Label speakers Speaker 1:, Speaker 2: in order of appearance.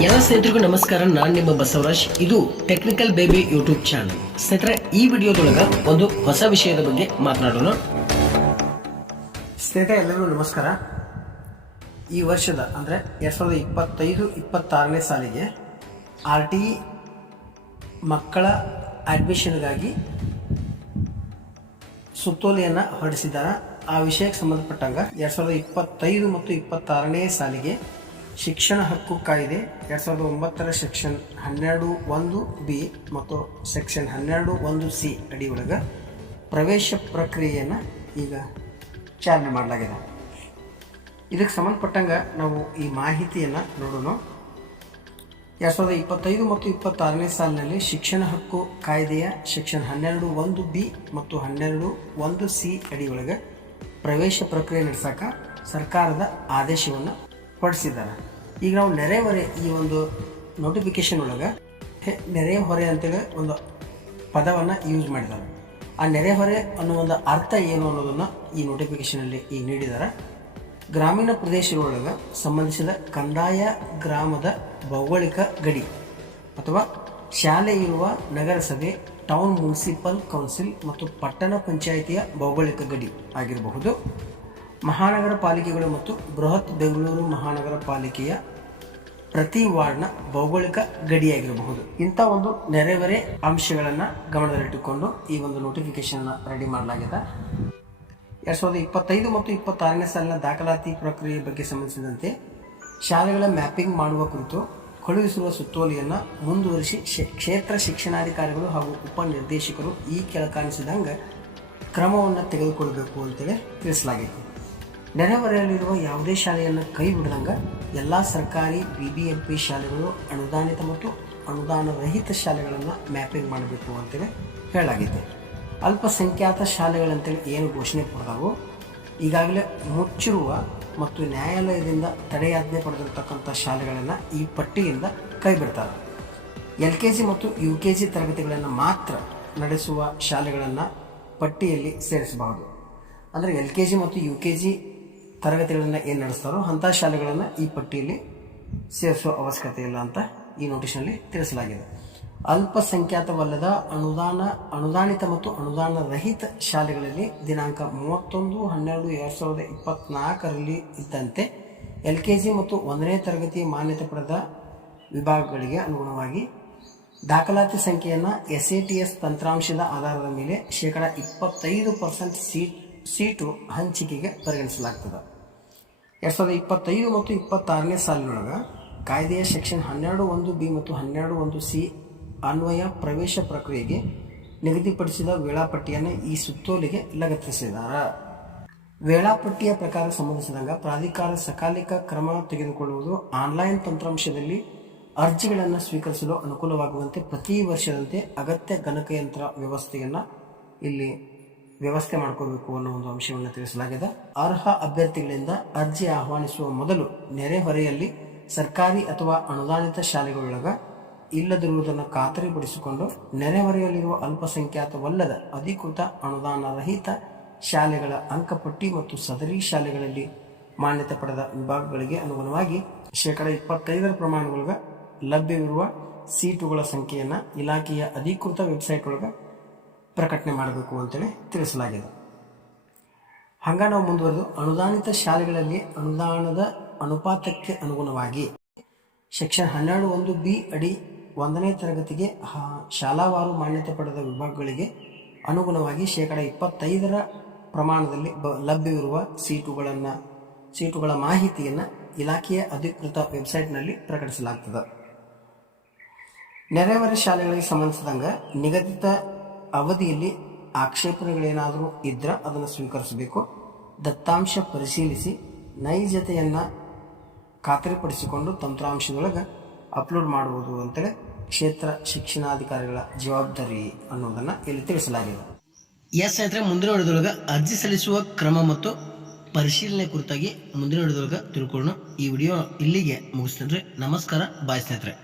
Speaker 1: ಎಲ್ಲ ಸ್ನೇಹಿತರಿಗೂ ನಮಸ್ಕಾರ. ನಾನು ನಿಮ್ಮ ಬಸವರಾಜ್. ಇದು ಟೆಕ್ನಿಕಲ್ ಬೇಬಿ ಯೂಟ್ಯೂಬ್ ಚಾನಲ್ ಸ್ನೇಹಿತರೆ, ಈ ವಿಡಿಯೋದೊಳಗ ಒಂದು ಹೊಸ ವಿಷಯದ ಬಗ್ಗೆ ಮಾತನಾಡೋಣ. ಸ್ನೇಹಿತರೆ, ಎಲ್ಲರಿಗೂ ನಮಸ್ಕಾರ. ಈ ವರ್ಷದ, ಅಂದರೆ ಎರಡು ಸಾವಿರದ ಇಪ್ಪತ್ತೈದು, ಇಪ್ಪತ್ತಾರನೇ ಸಾಲಿಗೆ ಆರ್ ಟಿ ಮಕ್ಕಳ ಅಡ್ಮಿಷನ್ಗಾಗಿ ಸುತ್ತೋಲೆಯನ್ನು ಹೊರಡಿಸಿದ್ದಾರೆ. ಆ ವಿಷಯಕ್ಕೆ ಸಂಬಂಧಪಟ್ಟಂಗ ಎರಡು ಸಾವಿರದ ಇಪ್ಪತ್ತೈದು ಮತ್ತು ಇಪ್ಪತ್ತಾರನೇ ಸಾಲಿಗೆ ಶಿಕ್ಷಣ ಹಕ್ಕು ಕಾಯ್ದೆ ಎರಡು ಸಾವಿರದ ಒಂಬತ್ತರ ಸೆಕ್ಷನ್ ಹನ್ನೆರಡು ಒಂದು ಬಿ ಮತ್ತು ಸೆಕ್ಷನ್ ಹನ್ನೆರಡು ಒಂದು ಸಿ ಅಡಿ ಒಳಗೆ ಪ್ರವೇಶ ಪ್ರಕ್ರಿಯೆಯನ್ನು ಈಗ ಚಾಲನೆ ಮಾಡಲಾಗಿದೆ ಇದಕ್ಕೆ ಸಂಬಂಧಪಟ್ಟಂಗೆ ನಾವು ಈ ಮಾಹಿತಿಯನ್ನು ನೋಡೋಣ. ಎರಡು ಸಾವಿರದ ಇಪ್ಪತ್ತೈದು ಮತ್ತು ಇಪ್ಪತ್ತಾರನೇ ಸಾಲಿನಲ್ಲಿ ಶಿಕ್ಷಣ ಹಕ್ಕು ಕಾಯ್ದೆಯ ಸೆಕ್ಷನ್ ಹನ್ನೆರಡು ಒಂದು ಬಿ ಮತ್ತು ಹನ್ನೆರಡು ಒಂದು ಸಿ ಅಡಿಯೊಳಗೆ ಪ್ರವೇಶ ಪ್ರಕ್ರಿಯೆ ನಡೆಸೋಕೆ ಸರ್ಕಾರದ ಆದೇಶವನ್ನು ಹೊರಡಿಸಿದ್ದಾರೆ ಈಗ ನಾವು ನೆರೆಹೊರೆ ಈ ಒಂದು ನೋಟಿಫಿಕೇಶನ್ ಒಳಗೆ ನೆರೆ ನೆರೆಹೊರೆ ಅಂತೇಳಿ ಒಂದು ಪದವನ್ನು ಯೂಸ್ ಮಾಡಿದ್ದಾರೆ ಆ ನೆರೆಹೊರೆ ಅನ್ನೋ ಒಂದು ಅರ್ಥ ಏನು ಅನ್ನೋದನ್ನು ಈ ನೋಟಿಫಿಕೇಶನಲ್ಲಿ ಈಗ ನೀಡಿದ್ದಾರೆ ಗ್ರಾಮೀಣ ಪ್ರದೇಶಗಳೊಳಗೆ ಸಂಬಂಧಿಸಿದ ಕಂದಾಯ ಗ್ರಾಮದ ಭೌಗೋಳಿಕ ಗಡಿ ಅಥವಾ ಶಾಲೆ ಇರುವ ನಗರಸಭೆ ಟೌನ್ ಮುನ್ಸಿಪಲ್ ಕೌನ್ಸಿಲ್ ಮತ್ತು ಪಟ್ಟಣ ಪಂಚಾಯಿತಿಯ ಭೌಗೋಳಿಕ ಗಡಿ ಆಗಿರಬಹುದು. ಮಹಾನಗರ ಪಾಲಿಕೆಗಳು ಮತ್ತು ಬೃಹತ್ ಬೆಂಗಳೂರು ಮಹಾನಗರ ಪಾಲಿಕೆಯ ಪ್ರತಿ ವಾರ್ಡ್ನ ಭೌಗೋಳಿಕ ಗಡಿಯಾಗಿರಬಹುದು. ಇಂಥ ಒಂದು ನೆರೆವರೆ ಅಂಶಗಳನ್ನು ಗಮನದಲ್ಲಿಟ್ಟುಕೊಂಡು ಈ ಒಂದು ನೋಟಿಫಿಕೇಶನ್ ರೆಡಿ ಮಾಡಲಾಗಿದೆ. ಎರಡು ಸಾವಿರದ ಇಪ್ಪತ್ತೈದು ಮತ್ತು ಇಪ್ಪತ್ತಾರನೇ ಸಾಲಿನ ದಾಖಲಾತಿ ಪ್ರಕ್ರಿಯೆ ಬಗ್ಗೆ ಸಂಬಂಧಿಸಿದಂತೆ ಶಾಲೆಗಳ ಮ್ಯಾಪಿಂಗ್ ಮಾಡುವ ಕುರಿತು ಕಳುಹಿಸುವ ಸುತ್ತೋಲೆಯನ್ನು ಮುಂದುವರಿಸಿ ಕ್ಷೇತ್ರ ಶಿಕ್ಷಣಾಧಿಕಾರಿಗಳು ಹಾಗೂ ಉಪನಿರ್ದೇಶಕರು ಈ ಕೆಳಕಾಣಿಸಿದಂಗೆ ಕ್ರಮವನ್ನು ತೆಗೆದುಕೊಳ್ಳಬೇಕು ಅಂತೇಳಿ ತಿಳಿಸಲಾಗಿದೆ ನೆರೆಹೊರೆಯಲ್ಲಿರುವ ಯಾವುದೇ ಶಾಲೆಯನ್ನು ಕೈ ಬಿಡದಂಗೆ ಎಲ್ಲ ಸರ್ಕಾರಿ ಬಿ ಬಿ ಎಂ ಪಿ ಶಾಲೆಗಳು ಅನುದಾನಿತ ಮತ್ತು ಅನುದಾನ ರಹಿತ ಶಾಲೆಗಳನ್ನು ಮ್ಯಾಪಿಂಗ್ ಮಾಡಬೇಕು ಅಂತೇಳಿ ಹೇಳಲಾಗಿದೆ ಅಲ್ಪಸಂಖ್ಯಾತ ಶಾಲೆಗಳಂತೇಳಿ ಏನು ಘೋಷಣೆ ಕೊಡ್ದಾವು, ಈಗಾಗಲೇ ಮುಚ್ಚಿರುವ ಮತ್ತು ನ್ಯಾಯಾಲಯದಿಂದ ತಡೆಯಾಜ್ಞೆ ಪಡೆದಿರತಕ್ಕಂಥ ಶಾಲೆಗಳನ್ನು ಈ ಪಟ್ಟಿಯಿಂದ ಕೈಬಿಡ್ತಾರೆ ಎಲ್ ಕೆ ಜಿ ಮತ್ತು ಯು ಕೆ ಜಿ ತರಗತಿಗಳನ್ನು ಮಾತ್ರ ನಡೆಸುವ ಶಾಲೆಗಳನ್ನು ಪಟ್ಟಿಯಲ್ಲಿ ಸೇರಿಸಬಹುದು. ಅಂದರೆ ಎಲ್ ಕೆ ಜಿ ಮತ್ತು ಯು ಕೆ ಜಿ ತರಗತಿಗಳನ್ನು ಏನು ನಡೆಸ್ತಾರೋ ಅಂಥ ಶಾಲೆಗಳನ್ನು ಈ ಪಟ್ಟಿಯಲ್ಲಿ ಸೇರಿಸೋ ಅವಶ್ಯಕತೆ ಇಲ್ಲ ಅಂತ ಈ ನೋಟಿಸ್ನಲ್ಲಿ ತಿಳಿಸಲಾಗಿದೆ. ಅಲ್ಪಸಂಖ್ಯಾತವಲ್ಲದ ಅನುದಾನ, ಅನುದಾನಿತ ಮತ್ತು ಅನುದಾನ ರಹಿತ ಶಾಲೆಗಳಲ್ಲಿ ದಿನಾಂಕ ಮೂವತ್ತೊಂದು, ಹನ್ನೆರಡು, ಎರಡು ಸಾವಿರದ ಇಪ್ಪತ್ತ್ನಾಲ್ಕರಲ್ಲಿ ಇದ್ದಂತೆ ಎಲ್ ಕೆ ಜಿ ಮತ್ತು ಒಂದನೇ ತರಗತಿ ಮಾನ್ಯತೆ ಪಡೆದ ವಿಭಾಗಗಳಿಗೆ ಅನುಗುಣವಾಗಿ ದಾಖಲಾತಿ ಸಂಖ್ಯೆಯನ್ನು ಎಸ್ ಎ ಟಿ ಎಸ್ ತಂತ್ರಾಂಶದ ಆಧಾರದ ಮೇಲೆ ಶೇಕಡಾ ಇಪ್ಪತ್ತೈದು ಪರ್ಸೆಂಟ್ ಸೀಟ್ ಸೀಟು ಹಂಚಿಕೆಗೆ ಪರಿಗಣಿಸಲಾಗ್ತದೆ. ಎರಡು ಸಾವಿರದ ಇಪ್ಪತ್ತೈದು ಮತ್ತು ಇಪ್ಪತ್ತಾರನೇ ಸಾಲಿನೊಳಗೆ ಕಾಯ್ದೆಯ ಸೆಕ್ಷನ್ ಹನ್ನೆರಡು ಒಂದು ಬಿ ಮತ್ತು ಹನ್ನೆರಡು ಒಂದು ಸಿ ಅನ್ವಯ ಪ್ರವೇಶ ಪ್ರಕ್ರಿಯೆಗೆ ನಿಗದಿಪಡಿಸಿದ ವೇಳಾಪಟ್ಟಿಯನ್ನು ಈ ಸುತ್ತೋಲಿಗೆ ಲಗತ್ತಿಸಿದ್ದಾರೆ ವೇಳಾಪಟ್ಟಿಯ ಪ್ರಕಾರ ಸಂಬಂಧಿಸಿದಾಗ ಪ್ರಾಧಿಕಾರ ಸಕಾಲಿಕ ಕ್ರಮ ತೆಗೆದುಕೊಳ್ಳುವುದು ಆನ್ಲೈನ್ ತಂತ್ರಾಂಶದಲ್ಲಿ ಅರ್ಜಿಗಳನ್ನು ಸ್ವೀಕರಿಸಲು ಅನುಕೂಲವಾಗುವಂತೆ ಪ್ರತಿ ವರ್ಷದಂತೆ ಅಗತ್ಯ ಗಣಕಯಂತ್ರ ವ್ಯವಸ್ಥೆಯನ್ನು ಇಲ್ಲಿ ವ್ಯವಸ್ಥೆ ಮಾಡ್ಕೋಬೇಕು ಅನ್ನೋ ಒಂದು ಅಂಶವನ್ನು ತಿಳಿಸಲಾಗಿದೆ. ಅರ್ಹ ಅಭ್ಯರ್ಥಿಗಳಿಂದ ಅರ್ಜಿ ಆಹ್ವಾನಿಸುವ ಮೊದಲು ನೆರೆಹೊರೆಯಲ್ಲಿ ಸರ್ಕಾರಿ ಅಥವಾ ಅನುದಾನಿತ ಶಾಲೆಗಳೊಳಗ ಇಲ್ಲದಿರುವುದನ್ನು ಖಾತರಿಪಡಿಸಿಕೊಂಡು ನೆರೆಹೊರೆಯಲ್ಲಿರುವ ಅಲ್ಪಸಂಖ್ಯಾತವಲ್ಲದ ಅಧಿಕೃತ ಅನುದಾನ ರಹಿತ ಶಾಲೆಗಳ ಅಂಕಪಟ್ಟಿ ಮತ್ತು ಸದರಿ ಶಾಲೆಗಳಲ್ಲಿ ಮಾನ್ಯತೆ ಪಡೆದ ವಿಭಾಗಗಳಿಗೆ ಅನುಗುಣವಾಗಿ ಶೇಕಡ ಇಪ್ಪತ್ತೈದರ ಪ್ರಮಾಣದೊಳಗೆ ಲಭ್ಯವಿರುವ ಸೀಟುಗಳ ಸಂಖ್ಯೆಯನ್ನು ಇಲಾಖೆಯ ಅಧಿಕೃತ ವೆಬ್ಸೈಟ್ ಒಳಗೆ ಪ್ರಕಟಣೆ ಮಾಡಬೇಕು ಅಂತೇಳಿ ತಿಳಿಸಲಾಗಿದೆ. ಹಂಗ ನಾವು ಮುಂದುವರೆದು ಅನುದಾನಿತ ಶಾಲೆಗಳಲ್ಲಿ ಅನುದಾನದ ಅನುಪಾತಕ್ಕೆ ಅನುಗುಣವಾಗಿ ಸೆಕ್ಷನ್ ಹನ್ನೆರಡು ಒಂದು ಬಿ ಅಡಿ ಒಂದನೇ ತರಗತಿಗೆ ಶಾಲಾವಾರು ಮಾನ್ಯತೆ ಪಡೆದ ವಿಭಾಗಗಳಿಗೆ ಅನುಗುಣವಾಗಿ ಶೇಕಡ ಇಪ್ಪತ್ತೈದರ ಪ್ರಮಾಣದಲ್ಲಿ ಬ ಲಭ್ಯವಿರುವ ಸೀಟುಗಳನ್ನು, ಸೀಟುಗಳ ಮಾಹಿತಿಯನ್ನು ಇಲಾಖೆಯ ಅಧಿಕೃತ ವೆಬ್ಸೈಟ್ನಲ್ಲಿ ಪ್ರಕಟಿಸಲಾಗ್ತದೆ. ನೆರೆಹೊರೆ ಶಾಲೆಗಳಿಗೆ ಸಂಬಂಧಿಸಿದಂಗೆ ನಿಗದಿತ ಅವಧಿಯಲ್ಲಿ ಆಕ್ಷೇಪಣೆಗಳೇನಾದರೂ ಇದ್ದರೆ ಅದನ್ನು ಸ್ವೀಕರಿಸಬೇಕು. ದತ್ತಾಂಶ ಪರಿಶೀಲಿಸಿ ನೈಜತೆಯನ್ನು ಖಾತರಿಪಡಿಸಿಕೊಂಡು ತಂತ್ರಾಂಶದೊಳಗೆ ಅಪ್ಲೋಡ್ ಮಾಡುವುದು ಅಂತೇಳಿ ಕ್ಷೇತ್ರ ಶಿಕ್ಷಣಾಧಿಕಾರಿಗಳ ಜವಾಬ್ದಾರಿ ಅನ್ನೋದನ್ನು ಇಲ್ಲಿ ತಿಳಿಸಲಾಗಿದೆ. ಎಸ್ ಸ್ನೇಹಿತರೆ, ಮುಂದಿನ ಹಿಡಿದೊಳಗೆ ಅರ್ಜಿ ಸಲ್ಲಿಸುವ ಕ್ರಮ ಮತ್ತು ಪರಿಶೀಲನೆ ಕುರಿತಾಗಿ ಮುಂದಿನ ಹಿಡಿದೊಳಗೆ ತಿಳ್ಕೊಳ್ಳೋಣ. ಈ ವಿಡಿಯೋ ಇಲ್ಲಿಗೆ ಮುಗಿಸ್ತೇನೆ ನಮಸ್ಕಾರ, ಬಾಯ್ ಸ್ನೇಹಿತರೆ.